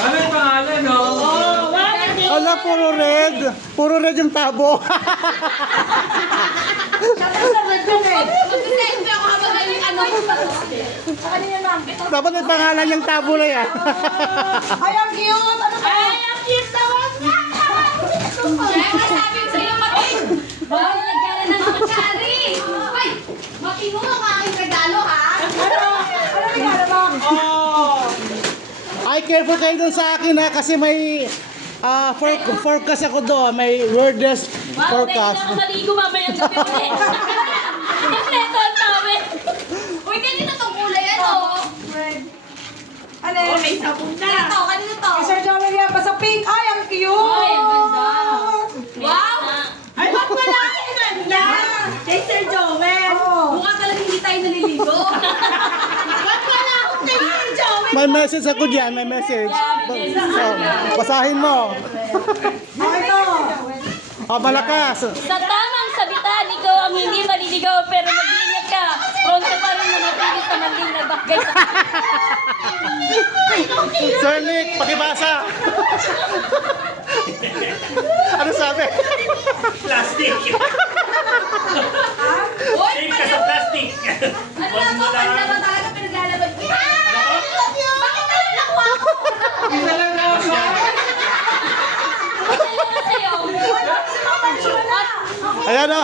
Ano yung pangalan, no? Ala, puro red. Puro red yung tabo. Dapat may pangalan yung tabo na yan. Ay, ang cute! Ano ba? Ay, ang cute naman nga! Kaya nga sabi ko sa'yo, Matin! Bawal nagkala ng kutsari! Ay! Matino ang aking regalo, ha? Ano regalo mo? Ay, careful kayo dun sa akin ha, kasi may forecast ako doon. May weirdest Wow, dahil forecast. na ako maligo mamayang gabi ulit. Kompleto ang tawid. Uy, kanina tong kulay, ano? Ano? May sabon na. Kanino to? Kay Sir Joel yan, basta pink. Ay, ang cute! Ay, ang ganda. Wow! Ay, ba't wala ang ganda? Kay Sir Joel. Oo. Mukha talaga hindi tayo naliligo. Ba't wala akong kay Sir Joel? May message ako dyan, may message. So, basahin mo. Ay, ito. Malakas. Sa tamang sabitan, ikaw ang hindi maliligaw pero mag-iingat ka. Pronto pa rin na mapilit sa maling na bakay sa Sir Nick, pakibasa. Ano sabi? Plastic. Uy, Save ka sa plastic. ano na to? Ano na ba talaga pinaglalaban ko? Bakit tayo nakuha ko? Isa lang na ako. Ano na sa'yo? Ayan o.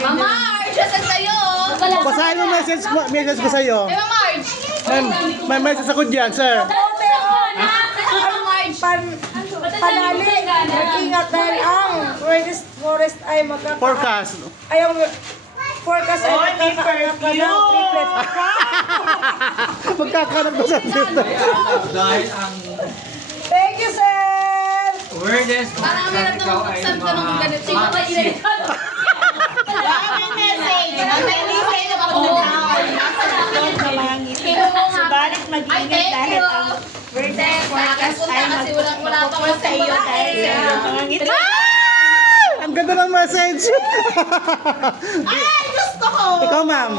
Mama Marge, asan sa'yo? Basahin mo message ko sa'yo. Eh, Mama Marge. May message ako dyan, sir. Mama Marge. Panali, mag-ingat dahil ang weirdest forest ay Forecast. ay ang forecast ay magkakaanap ka ng triplets. Magkakaroon ko sa dito. Dahil ang Thank you, sir! weirdest Parang ang hirap na ikaw ay mapagsan ka nung mga ganito. Sino ba inalitan? May message. May message ako Subalit mag-iingat dahil ang weirdest forecast ay Wala pa magpupunta sa iyo dahil sa iyong mga ngiti. Ang ganda ng message. Ay, gusto ko! Ikaw, ma'am.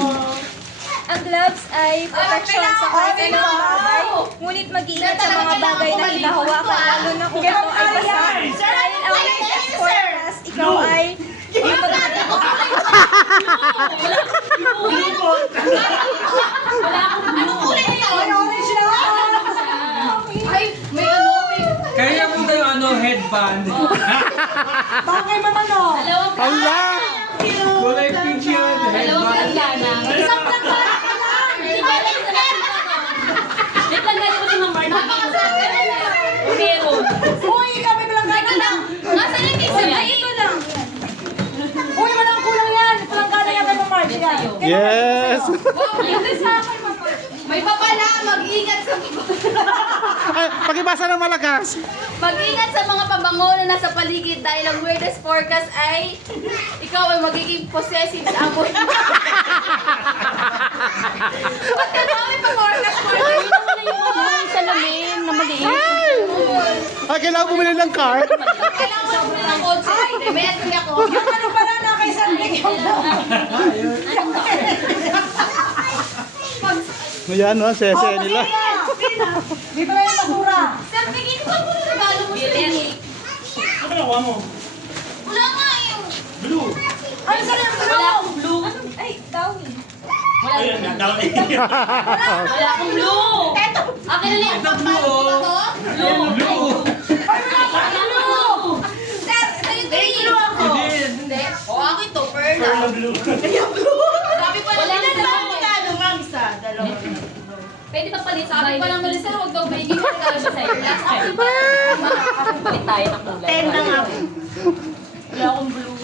Ang gloves ay protection sa kahit anong bagay, ngunit mag-iingat sa mga bagay na hinahawakan, lalo na kung ito ay basa. Dahil ang latest forecast, ikaw ay Anong kulay na yun? Ay, orange na ako! Ay, may ano, may... Kaya mo tayo headband. Bakit man ano? Dalawang Hala. Kulay pink yun. Dalawang Headband. planggana. Isang planggana ka lang. Hindi ba alam sa lahat ito? May planggana ko si Ma'am Marlene. Meron. Uy, kami palang Teka gana lang. Nasaan yung pizza? Ay, ito lang. Uy, walang kulang yan! Palang gana yan kay Ma'am Marge yan. Yes. Wow, ito sa akin, Ma'am Marlene. May papala, mag-ingat sa Ay, pakibasa ng malakas. Mag-ingat sa mga pabango na nasa paligid dahil ang weirdest forecast ay ikaw ay magiging possessive sa amoy. Ba't ka dami pa forecast for this? Ito na yung mga salamin na maliit. Ay, kailangan bumili ng car. Kailangan mo bumili ng cold side. May entry ako. Yung ano pala na kay Sir Nick. Ayan, no, sese nila. Di pala yung basura. Sir, tingin ko ang regalo mo sa Nick. Ano nakuha mo? Wala nga yung... Blue. Ano sa yung Wala akong blue. ay, tawin. Ayun, down Wala akong blue. Eto. Akin na lang. Ito blue, oh. Blue. Blue. Wala blue. Sir, ito yung green. Hindi. Hindi. O, akin to, pearl. Pearl blue. Sabi pa lang nila. Pwede pa palit. Sabi pa lang nila, sir, huwag daw bigyan ko regalo siya sa'yo. Last time. Palit tayo ng kulay. 10 na nga. Wala akong blue.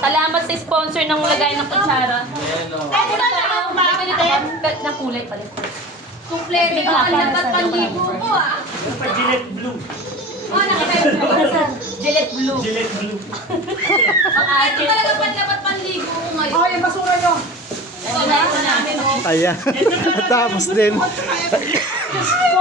Salamat sa sponsor ng lagay ng kutsara. Ayan, oh. Ay, wala na akong bakit ng kulay palit. Kumpleto ka, ang labat panligo ko ah. Gillette blue. Oh, nakapagod ko. Gillette blue. Gillette blue. Ito talaga panlabat panligo ko ngayon. Oh, yung basura nyo. Ito na ito namin oh. Ayan. Tapos din. Diyos ko.